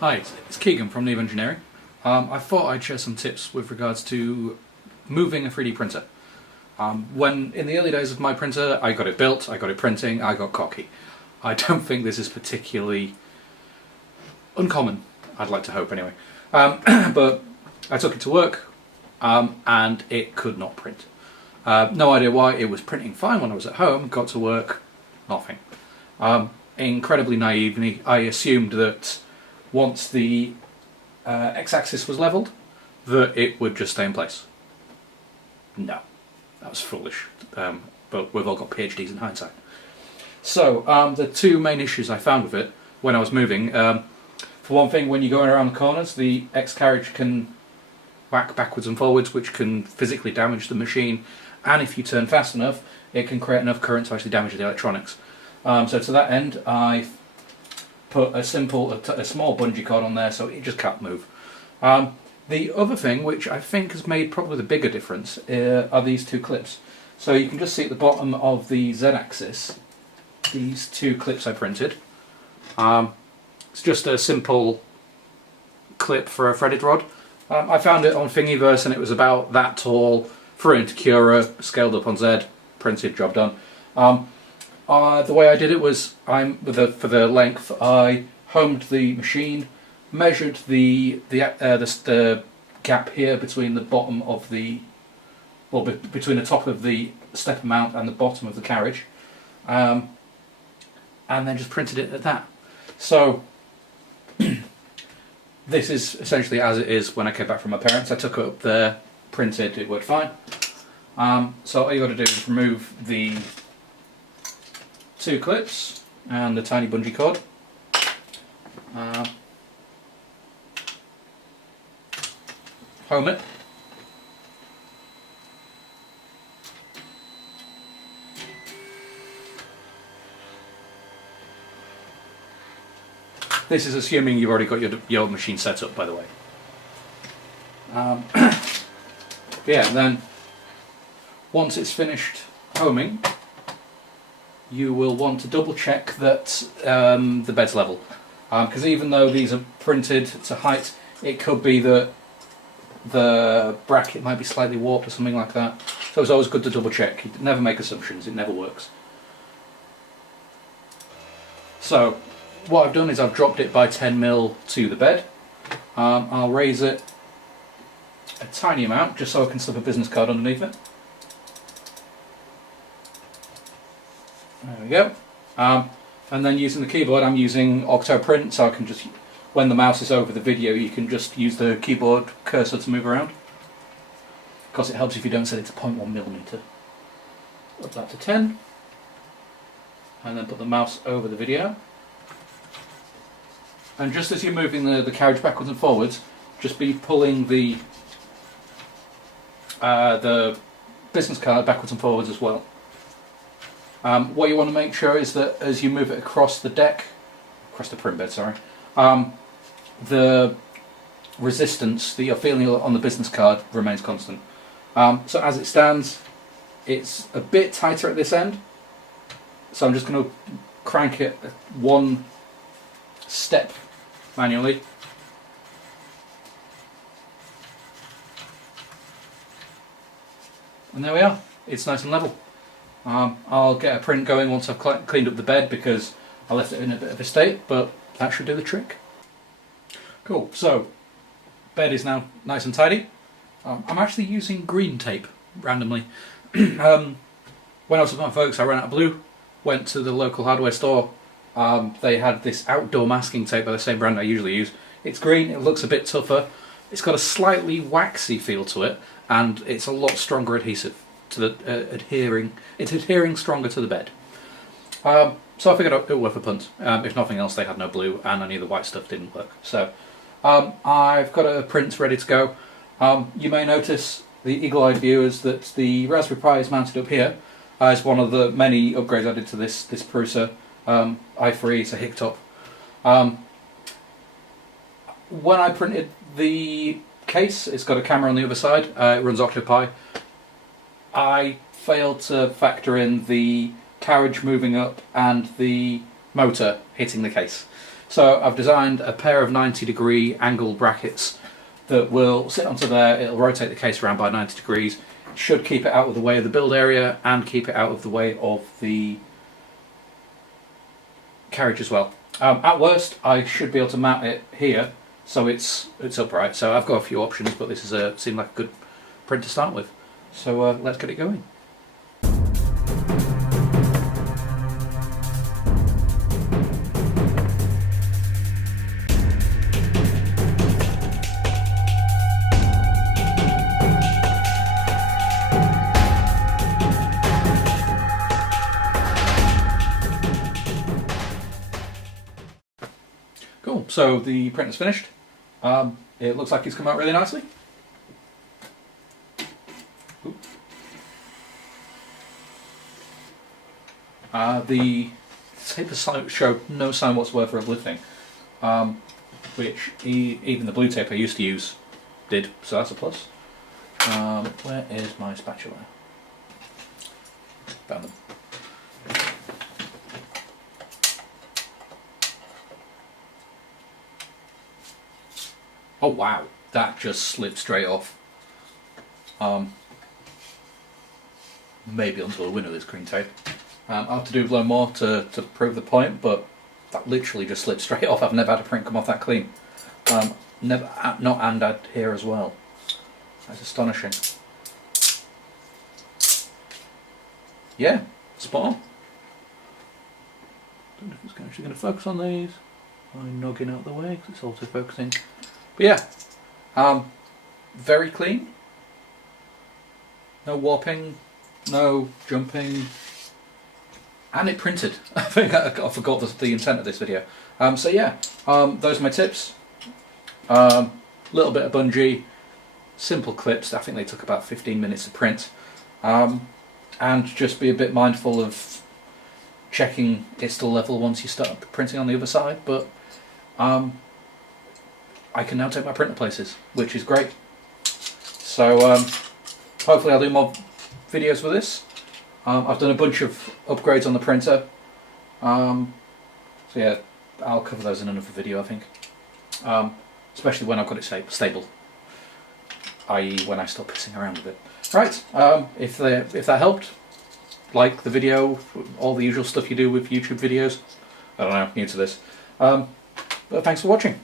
Hi, it's Keegan from Neve Engineering. I thought I'd share some tips with regards to moving a 3D printer. When in the early days of my printer, I got it built, I got it printing, I got cocky. I don't think this is particularly uncommon, I'd like to hope anyway. But I took it to work and it could not print. No idea why. It was printing fine when I was at home, got to work, nothing. Incredibly naively, I assumed that once the x-axis was leveled, that it would just stay in place. No, that was foolish, but we've all got PhDs in hindsight. So the two main issues I found with it when I was moving, for one thing, when you're going around the corners, the X-carriage can whack backwards and forwards, which can physically damage the machine, and if you turn fast enough, it can create enough current to actually damage the electronics. So to that end, I put a small bungee cord on there so it just can't move. The other thing, which I think has made probably the bigger difference, are these two clips. So you can just see at the bottom of the Z-axis, these two clips I printed. It's just a simple clip for a threaded rod. I found it on Thingiverse and it was about that tall, threw it into Cura, scaled up on Z, printed, job done. The way I did it was, for the length, I homed the machine, measured the gap here between the bottom of the, well, between the top of the stepper mount and the bottom of the carriage, and then just printed it at that. So this is essentially as it is when I came back from my parents. I took it up there, printed, it worked fine. So all you got to do is remove the two clips and the tiny bungee cord. Home it. This is assuming you've already got your machine set up, by the way. Yeah, and then once it's finished homing, you will want to double check that the bed's level, because even though these are printed to height, it could be that the bracket might be slightly warped or something like that. So it's always good to double check. You never make assumptions, it never works. So what I've done is I've dropped it by 10mm to the bed. I'll raise it a tiny amount just so I can slip a business card underneath it. There we go. And then using the keyboard, I'm using Octoprint, so I can just, when the mouse is over the video, you can just use the keyboard cursor to move around. Of course, it helps if you don't set it to 0.1mm. Up that to 10, and then put the mouse over the video. And just as you're moving the carriage backwards and forwards, just be pulling the business card backwards and forwards as well. What you want to make sure is that as you move it across the deck, across the print bed, sorry, the resistance that you're feeling on the business card remains constant. So as it stands, it's a bit tighter at this end, so I'm just going to crank it one step manually. And there we are, it's nice and level. I'll get a print going once I've cleaned up the bed because I left it in a bit of a state, but that should do the trick. Cool, so bed is now nice and tidy. I'm actually using green tape randomly. When I was with my folks, I ran out of blue, went to the local hardware store. They had this outdoor masking tape by the same brand I usually use. It's green, it looks a bit tougher, it's got a slightly waxy feel to it, and it's a lot stronger adhesive. To the it's adhering stronger to the bed. So I figured it worth a punt. If nothing else, they had no blue, and I knew the white stuff didn't work. So I've got a print ready to go. You may notice, the eagle-eyed viewers, that the Raspberry Pi is mounted up here as one of the many upgrades I did to this Prusa i3. It's a hick top. When I printed the case, it's got a camera on the other side. It runs Octopi. I failed to factor in the carriage moving up and the motor hitting the case. So I've designed a pair of 90-degree angle brackets that will sit onto there. It'll rotate the case around by 90 degrees. Should keep it out of the way of the build area and keep it out of the way of the carriage as well. At worst, I should be able to mount it here so it's upright. So I've got a few options, but this seemed like a good print to start with. So let's get it going. Cool, so the print is finished. It looks like it's come out really nicely. The tape showed no sign whatsoever of lifting, which even the blue tape I used to use did, so that's a plus. Where is my spatula? Found them. Oh wow, that just slipped straight off. Maybe onto the win of this green tape. I'll have to do a little more to prove the point, but that literally just slipped straight off. I've never had a print come off that clean. Never, not and add here as well. That's astonishing. Yeah, spot on. Don't know if it's actually going to focus on these. I'm noggin out the way because it's auto focusing. But yeah, very clean. No warping, no jumping, and it printed. I think I forgot the intent of this video. So yeah, those are my tips. Little bit of bungee, simple clips. I think they took about 15 minutes to print, and just be a bit mindful of checking it's still level once you start printing on the other side. But I can now take my printer places, which is great. So hopefully I'll do more videos with this. I've done a bunch of upgrades on the printer. So yeah, I'll cover those in another video, I think. Especially when I've got it stable, i.e. when I stop pissing around with it. Right, if that helped, like the video, all the usual stuff you do with YouTube videos. I don't know, new to this. But thanks for watching.